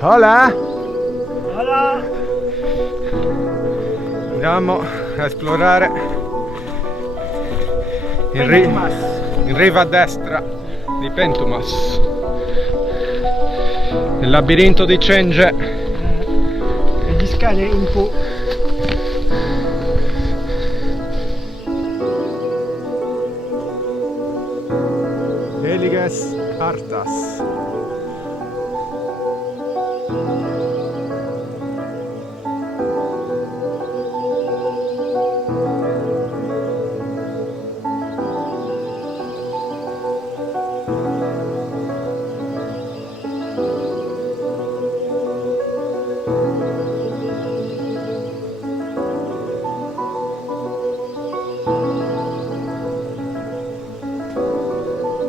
Hola! Hola! Andiamo a esplorare Pentumas. in riva a destra di Pentumas, il labirinto di Cenge. E gli scali un po'. Eliges Artas.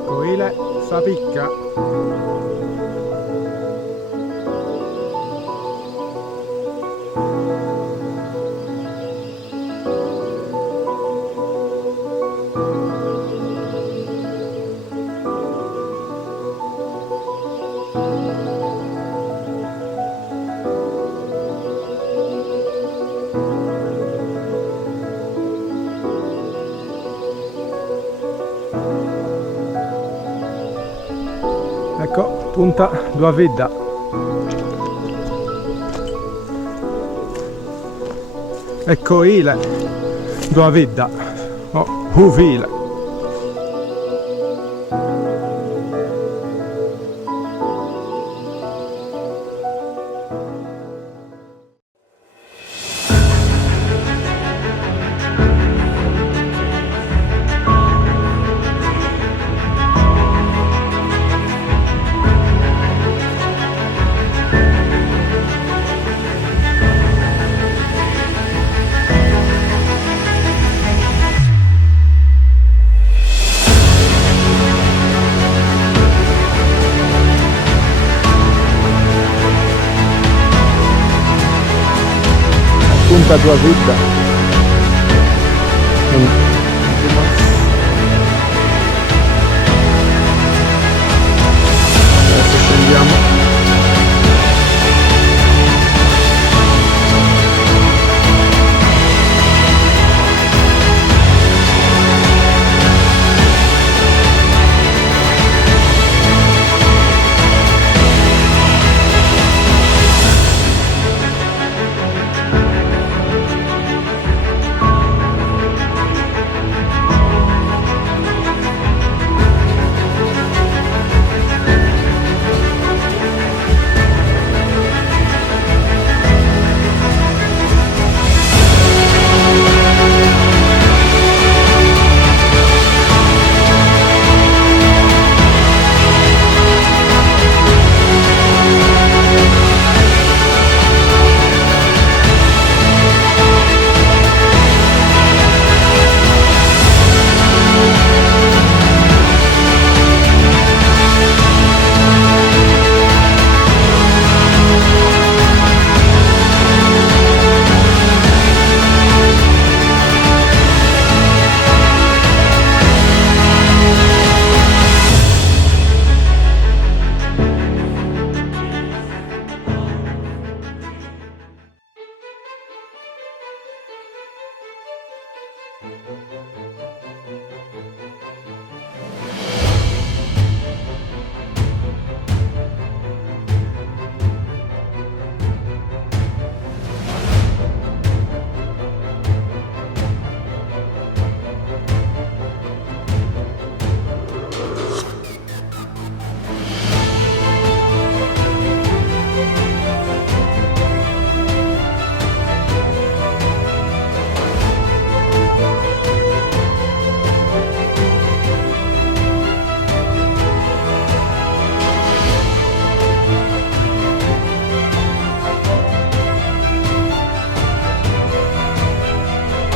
Coile Sapicca. Ecco, punta Dua Vidda. Ecco Ile Dua Vidda o Huvile. Punta Dua Vidda. Adesso scendiamo.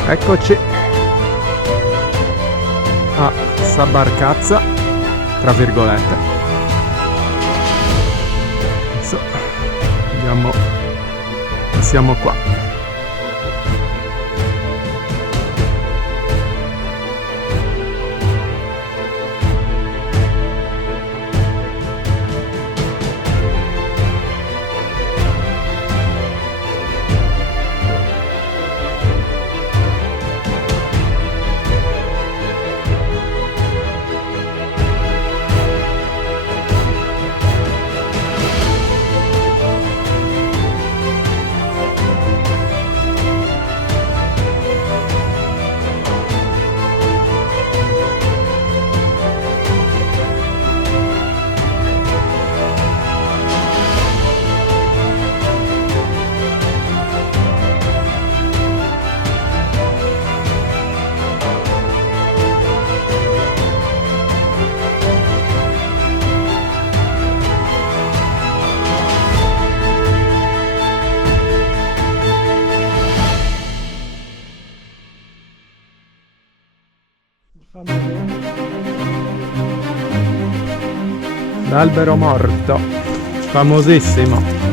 Eccoci a Sabarcazza, tra virgolette. Adesso vediamo, siamo qua. L'albero morto, famosissimo.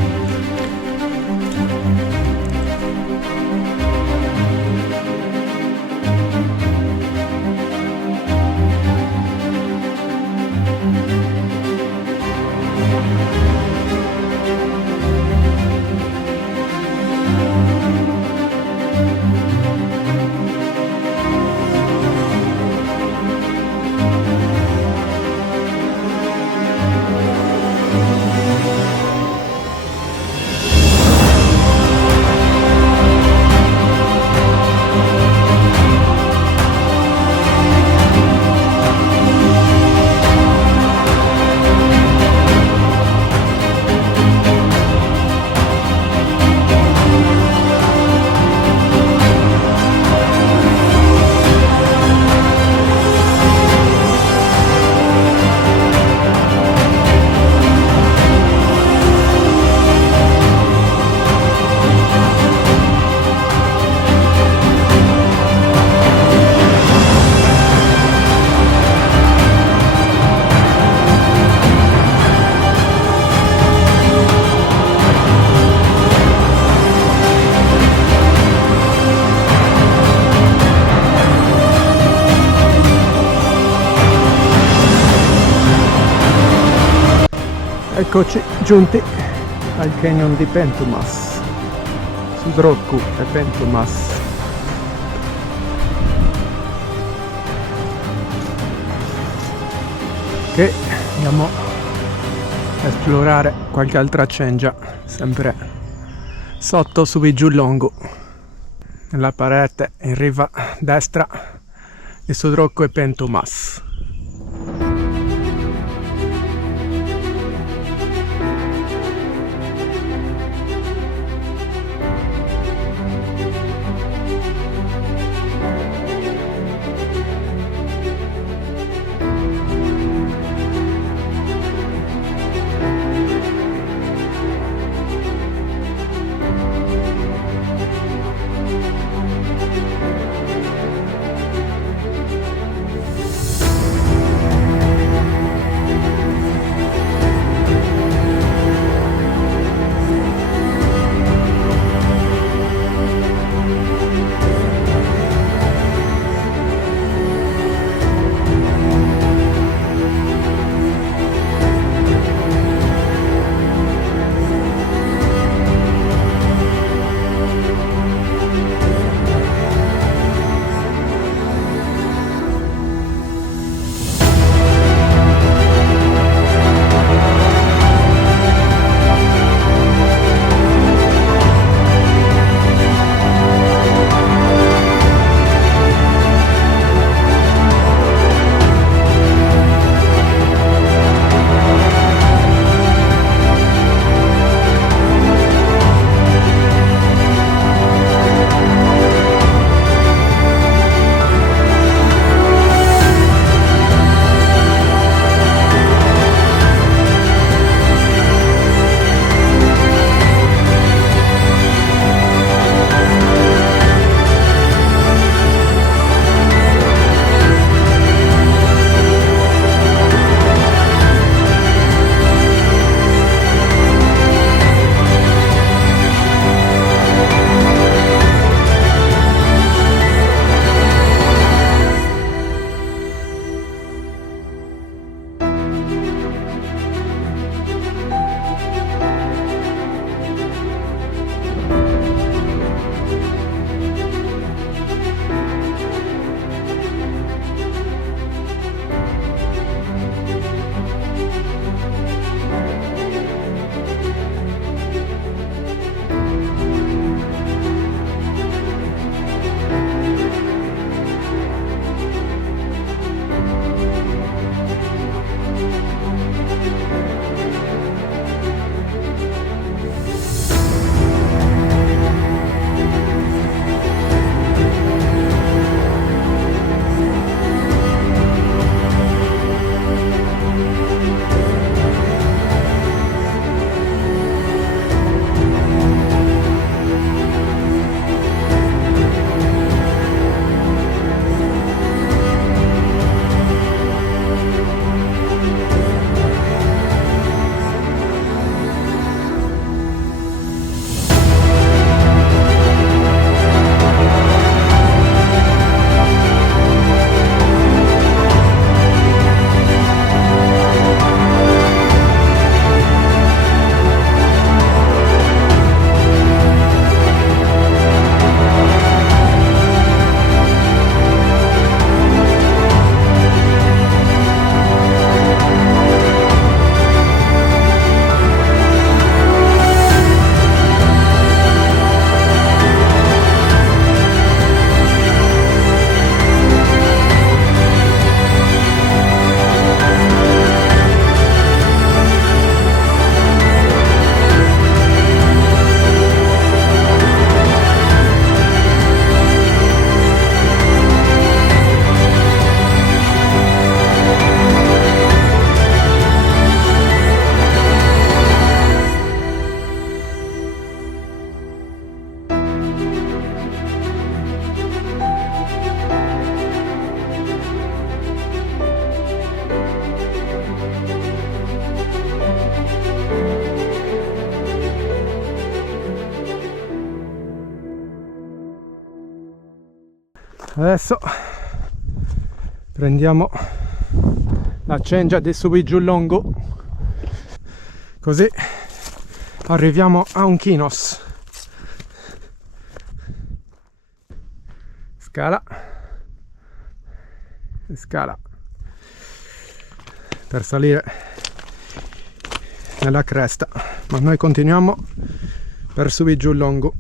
Eccoci giunti al canyon di Pentumas, Sudroccu e Pentumas. Che andiamo a esplorare qualche altra cengia, sempre sotto Subigiullongu, nella parete in riva destra di Sudroccu e Pentumas. Adesso prendiamo la Cengia di Subigiullongo, così arriviamo a Unkinos. Scala e scala per salire nella cresta, ma noi continuiamo per Subigiullongo.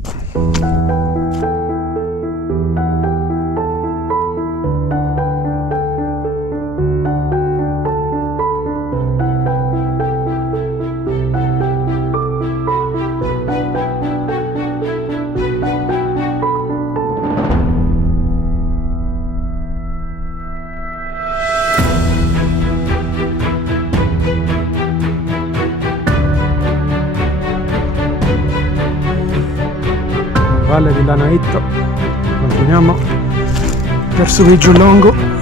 Valle di Lanaitto, continuiamo per Subigiullongo.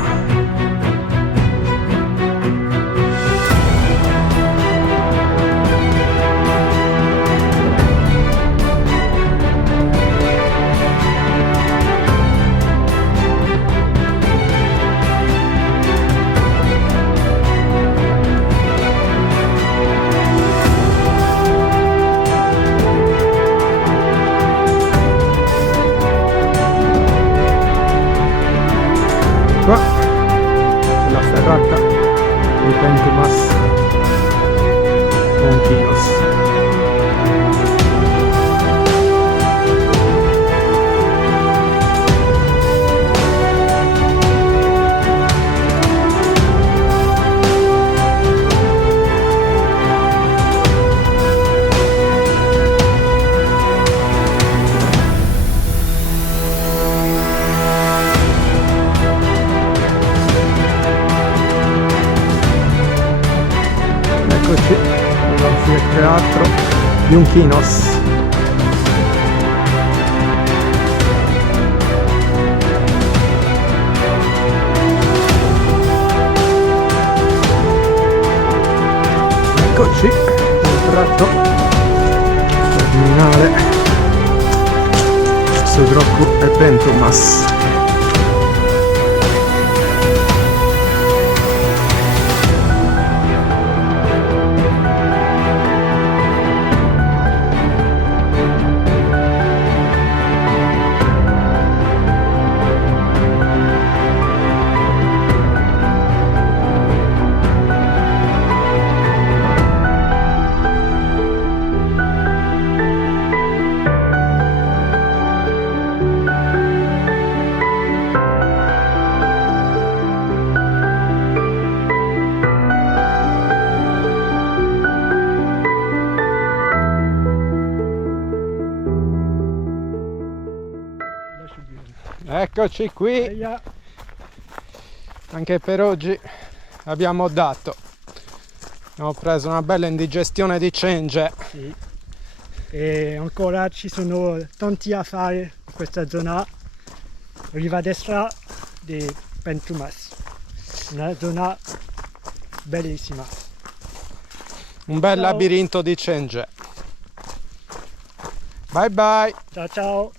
Qua c'è la ferrata di Pentumas Unkinos. Eccoci all'anfiteatro di Unkinos. Eccoci entrato terminale Sudroku e Pentumas. Eccoci qui, anche per oggi abbiamo dato. Abbiamo preso una bella indigestione di cengie. Sì. E ancora ci sono tanti affari in questa zona, riva a destra di Pentumas, una zona bellissima. Un bel Ciao. labirinto di cengie. Bye bye! Ciao ciao!